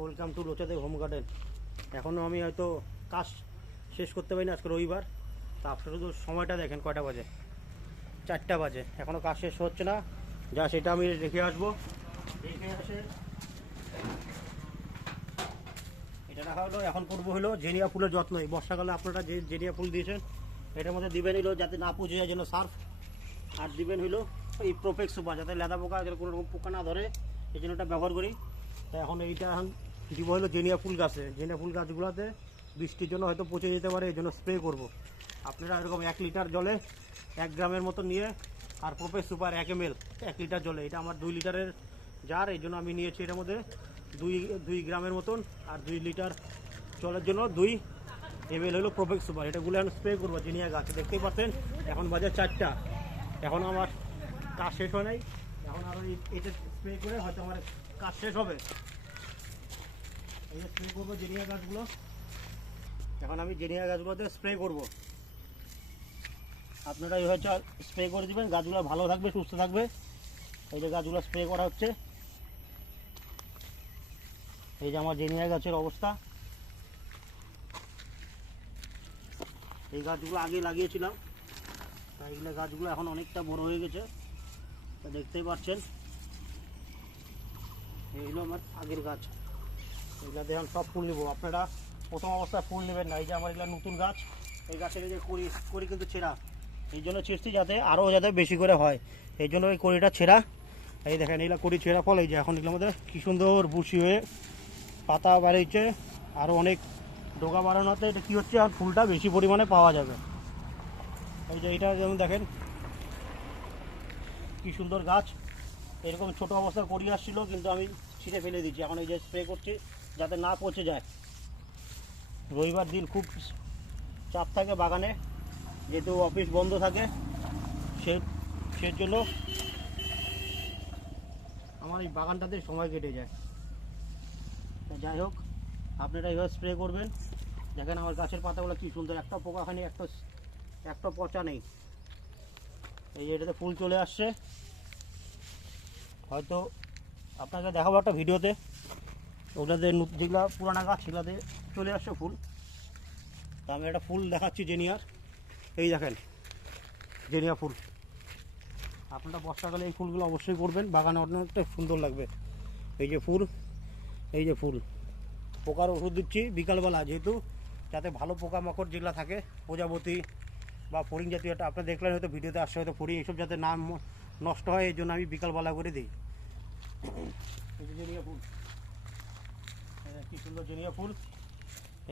Welcome to লোচাদের home garden. এখনও আমি হয়তো কাজ শেষ করতে পারিনি, আজকে রবিবার। তা আপনারা শুধু সময়টা দেখেন, কয়টা বাজে, 4টা বাজে, এখনও কাজ শেষ হচ্ছে না। যা সেটা আমি রেখে আসবো, রেখে আসে এটা রাখা হলো। এখন করবো হলো জেনিয়া ফুলের যত্ন। এই বর্ষাকালে আপনারা যে জেনিয়া ফুল দিয়েছেন এটার মধ্যে দিবেন হলো যাতে না পচে যায় জন্য সার্ফ, আর দিবেন হলো এই প্রোপেক্স সুপার যাতে লেদা পোকা যাতে কোনো রকম পোকা না ধরে, এই জন্য এটা ব্যবহার করি। তা এখন এইটা এখন দিব হলো জেনিয়া ফুল গাছে। জেনিয়া ফুল গাছগুলোতে বৃষ্টির জন্য হয়তো পচে যেতে পারে, এই জন্য স্প্রে করবো। আপনারা এরকম 1 লিটার জলে 1 গ্রামের মতো নিয়ে, আর প্রোপেক্স সুপার 1 ml 1 লিটার জলে, এটা আমার 2 লিটারের জার, এই জন্য আমি নিয়েছি এটার মধ্যে 2 গ্রামের মতন। আর 2 লিটার জলের জন্য 2 ml হলো প্রোপেক্স সুপার। এটাগুলো এখন স্প্রে করবো জেনিয়া গাছে। দেখতেই পাচ্ছেন এখন বাজে 4টা, এখন আমার কাজ শেষ হয় নাই। এখন আরও এটা স্প্রে করে হয়তো আমার কাজ শেষ হবে। এই যে স্প্রে করবো জেনিয়া গাছগুলো, এখন আমি জেনিয়া গাছগুলোতে স্প্রে করব। আপনারা এইভাবে স্প্রে করে দেবেন, গাছগুলো ভালো থাকবে, সুস্থ থাকবে। এই যে গাছগুলো স্প্রে করা হচ্ছে, এই যে আমার জেনিয়া গাছের অবস্থা। এই গাছগুলো আগে লাগিয়েছিলাম, তাই এগুলো গাছগুলো এখন অনেকটা বড় হয়ে গেছে, তা দেখতেই পাচ্ছেন। এইগুলো আমার আগের গাছ, এগুলাতে এখন সব ফুল নেবো। আপনারা প্রথম অবস্থায় ফুল নেবেন না। এই যে আমার এগুলো নতুন গাছ, এই গাছের এই যে কড়ি কিন্তু ছেঁড়া, এই জন্য ছিঁড়ছি যাতে আরও যাতে বেশি করে হয়, এই জন্য এই কড়িটা ছেঁড়া। এই দেখেন এগুলো কড়ি ছেঁড়া ফল। এই যে এখন এগুলোর মধ্যে কী সুন্দর বুশি হয়ে পাতা বাড়িয়েছে, আরও অনেক ডোকা বাড়ানোতে এটা কী হচ্ছে, আর ফুলটা বেশি পরিমাণে পাওয়া যাবে। এই যে এটা যেমন দেখেন কী সুন্দর গাছ, এরকম ছোটো অবস্থায় কড়ি আসছিলো, কিন্তু আমি ছিঁড়ে ফেলে দিচ্ছি। এখন এই যে স্প্রে করছি যাতে না পচে যায়। রবিবার দিন খুব চাপ থাকে বাগানে, যেহেতু অফিস বন্ধ থাকে, সেই জন্য আমার এই বাগানটাতে সময় কেটে যায়। যাই হোক, আপনারা এইভাবে স্প্রে করবেন। দেখেন আমার গাছের পাতাগুলো কী সুন্দর, একটা পোকা খানি, একটা পচা নেই। এই যে এটাতে ফুল চলে আসছে, হয়তো আপনাকে দেখাবো একটা ভিডিওতে। ওগুলাতে যেগুলো পুরানা গাছ সেগুলোতে চলে আসছে ফুল। তা আমি একটা ফুল দেখাচ্ছি জেনিয়ার। এই দেখেন জেনিয়া ফুল। আপনারা বর্ষাকালে এই ফুলগুলো অবশ্যই করবেন, বাগানে অনেকটা সুন্দর লাগবে। এই যে ফুল, এই যে ফুল। পোকার ওষুধ দিচ্ছি বিকালবেলা, যেহেতু যাতে ভালো পোকামাকড় যেগুলো থাকে, প্রজাপতি বা ফড়িং জাতীয়, একটা আপনারা দেখলেন হয়তো ভিডিওতে আসছে, হয়তো ফড়িং এইসব যাতে না নষ্ট হয়, এই জন্য আমি বিকালবেলা করে দিই। এই যে জেনিয়া ফুল, কী সুন্দর জেনিয়া ফুল।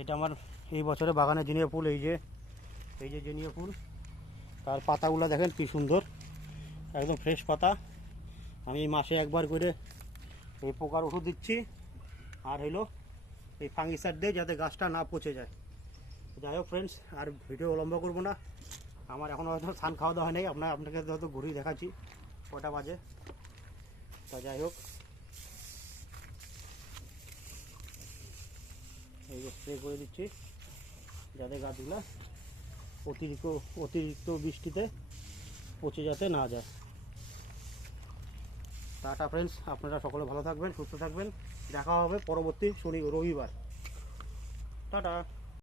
এটা আমার এই বছরে বাগানে জেনিয়া ফুল। এই যে জেনিয়া ফুল, তার পাতাগুলো দেখেন কী সুন্দর, একদম ফ্রেশ পাতা। আমি এই মাসে একবার করে এই পোকার ওষুধ দিচ্ছি, আর হলো এই ফাঙ্গিসাইড দিয়ে যাতে গাছটা না পচে যায়। যাই হোক ফ্রেন্ডস, আর ভিডিও লম্বা করবো না। আমার এখন হয়তো স্নান খাওয়া দাওয়া হয় নাই, আপনাকে হয়তো ঘুরিয়ে দেখাচ্ছি কটা বাজে। তা যাই হোক, এই যে স্প্রে করে দিচ্ছি যাতে গাছগুলো অতিরিক্ত বৃষ্টিতে পচে যাতে না যায়। টাটা ফ্রেন্ডস, আপনারা সকলে ভালো থাকবেন, সুস্থ থাকবেন। দেখা হবে পরবর্তী রবিবার। টাটা।